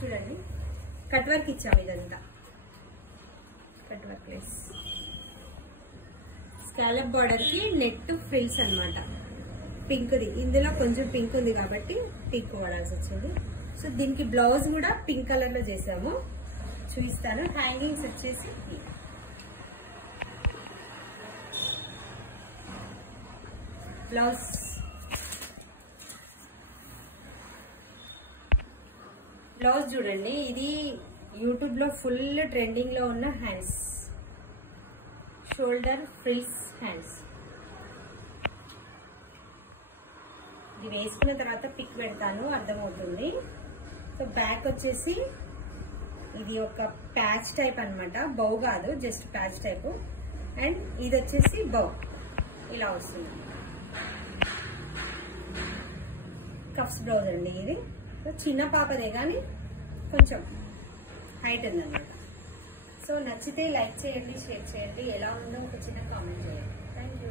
చూడండి cut work ఇచ్చాము, ఇదంతా cut work place scallop border కి నెట్ ఫ్రిల్స్ అన్నమాట. పింక్ ది, ఇందులో కొంచెం పింక్ ఉంది కాబట్టి పింక్ వాడాల్సి వచ్చింది. సో దీనికి బ్లౌజ్ కూడా పింక్ కలర్ లో చేసాము, చూపిస్తాను. హ్యాంగింగ్స్ వచ్చేసి బ్లౌజ్ చూడండి, ఇది యూట్యూబ్ లో ఫుల్ ట్రెండింగ్ లో ఉన్న హ్యాండ్స్, షోల్డర్ ఫ్రిల్స్ హ్యాండ్స్. ఇది వేసుకున్న తర్వాత పిక్ పెడతాను, అర్థమవుతుంది. సో బ్యాక్ వచ్చేసి ఇది ఒక ప్యాచ్ టైప్ అన్నమాట, బౌ కాదు, జస్ట్ ప్యాచ్ టైప్. అండ్ ఇది వచ్చేసి బౌ, ఇలా వస్తుంది. కఫ్స్ బ్లౌజ్ అండి ఇది. సో చిన్న పాపదే కానీ కొంచెం హైట్ ఉందన్నమాట. సో నచ్చితే లైక్ చేయండి, షేర్ చేయండి, ఎలా ఉందో ఒక చిన్న కామెంట్ చేయండి. Thank you.